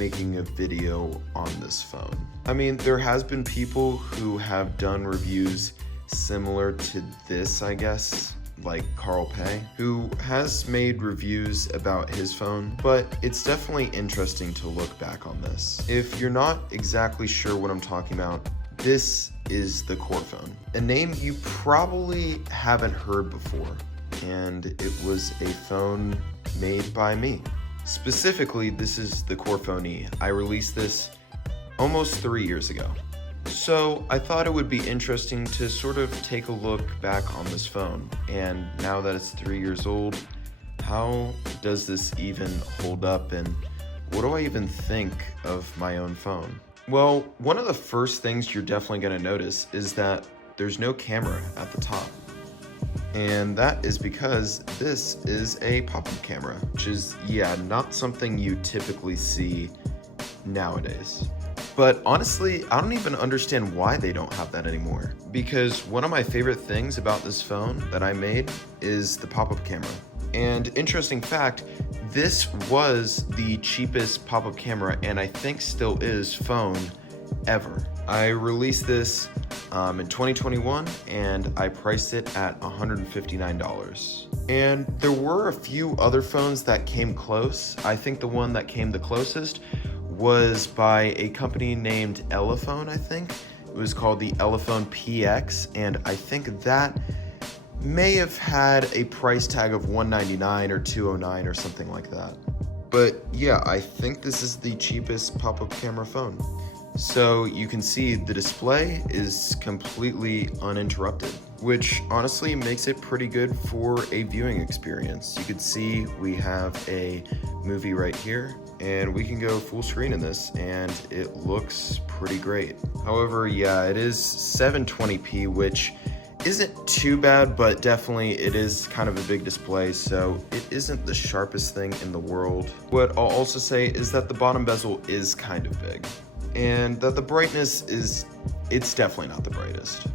making a video on this phone. I mean, there has been people who have done reviews similar to this, I guess, like CorePhone, who has made reviews about his phone, but it's definitely interesting to look back on this. If you're not exactly sure what I'm talking about, this is the CorePhone, a name you probably haven't heard before, and it was a phone made by me. Specifically, this is the CorePhone E. I released this almost 3 years ago. So I thought it would be interesting to sort of take a look back on this phone. And now that it's 3 years old, how does this even hold up, and what do I even think of my own phone? Well, one of the first things you're definitely going to notice is that there's no camera at the top. And that is because this is a pop-up camera, which is, not something you typically see nowadays. But honestly, I don't even understand why they don't have that anymore. Because one of my favorite things about this phone that I made is the pop-up camera. And interesting fact, this was the cheapest pop-up camera, and I think still is, phone ever. I released this in 2021, and I priced it at $159. And there were a few other phones that came close. I think the one that came the closest was by a company named Elephone, I think. It was called the Elephone PX, and I think that may have had a price tag of $199 or $209 or something like that. But yeah, I think this is the cheapest pop-up camera phone. So you can see the display is completely uninterrupted, which honestly makes it pretty good for a viewing experience. You can see we have a movie right here, and we can go full screen in this, and it looks pretty great. However, it is 720p, which isn't too bad, but definitely it is kind of a big display, so it isn't the sharpest thing in the world. What I'll also say is that the bottom bezel is kind of big, and that the brightness it's definitely not the brightest.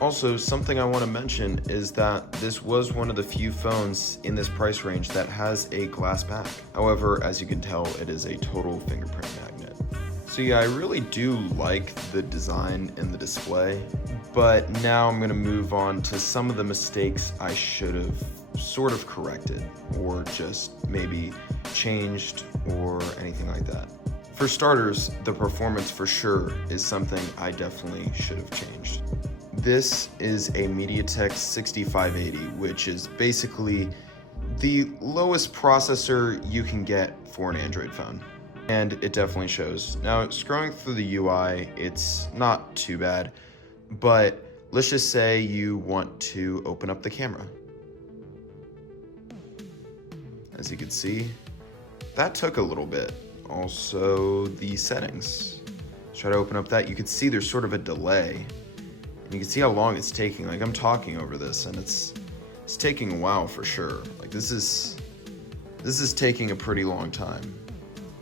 Also, something I want to mention is that this was one of the few phones in this price range that has a glass back. However, as you can tell, it is a total fingerprint magnet. So I really do like the design and the display, but now I'm going to move on to some of the mistakes I should have sort of corrected, or just maybe changed, or anything like that. For starters, the performance for sure is something I definitely should have changed. This is a MediaTek 6580, which is basically the lowest processor you can get for an Android phone. And it definitely shows. Now, scrolling through the UI, it's not too bad, but let's just say you want to open up the camera. As you can see, that took a little bit. Also, the settings. Try to open up that. You can see there's sort of a delay. And you can see how long it's taking. Like, I'm talking over this, and it's taking a while for sure. Like, this is taking a pretty long time.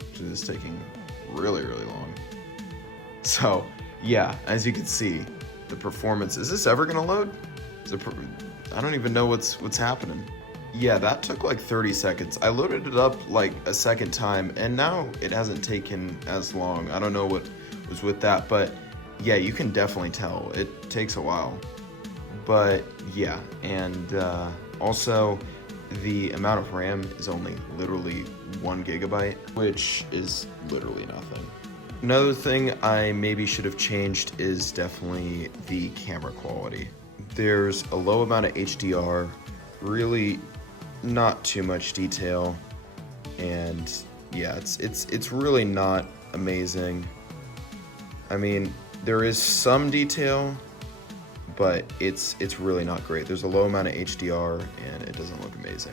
Actually, this is taking really, really long. So, as you can see, the performance. Is this ever gonna load? I don't even know what's happening. That took like 30 seconds. I loaded it up like a second time, and now it hasn't taken as long. I don't know what was with that, but you can definitely tell it takes a while. But and also the amount of RAM is only literally 1 gigabyte, which is literally nothing. Another thing I maybe should have changed is definitely the camera quality. There's a low amount of HDR, really not too much detail, and it's really not amazing. I mean, there is some detail, but it's really not great. There's a low amount of HDR, and it doesn't look amazing.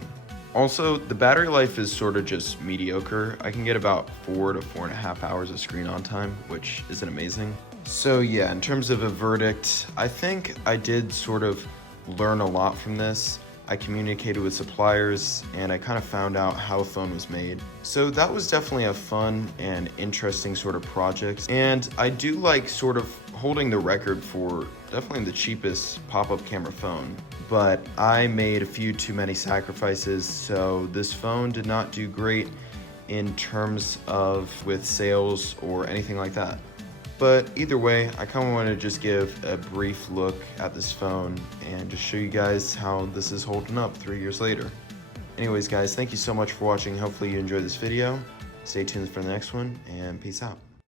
Also, the battery life is sort of just mediocre. I can get about 4 to 4.5 hours of screen on time, which isn't amazing. So in terms of a verdict, I think I did sort of learn a lot from this. I communicated with suppliers, and I kind of found out how a phone was made. So that was definitely a fun and interesting sort of project. And I do like sort of holding the record for definitely the cheapest pop-up camera phone. But I made a few too many sacrifices, so this phone did not do great in terms of with sales or anything like that. But either way, I kind of want to just give a brief look at this phone and just show you guys how this is holding up 3 years later. Anyways guys, thank you so much for watching. Hopefully you enjoyed this video. Stay tuned for the next one, and peace out.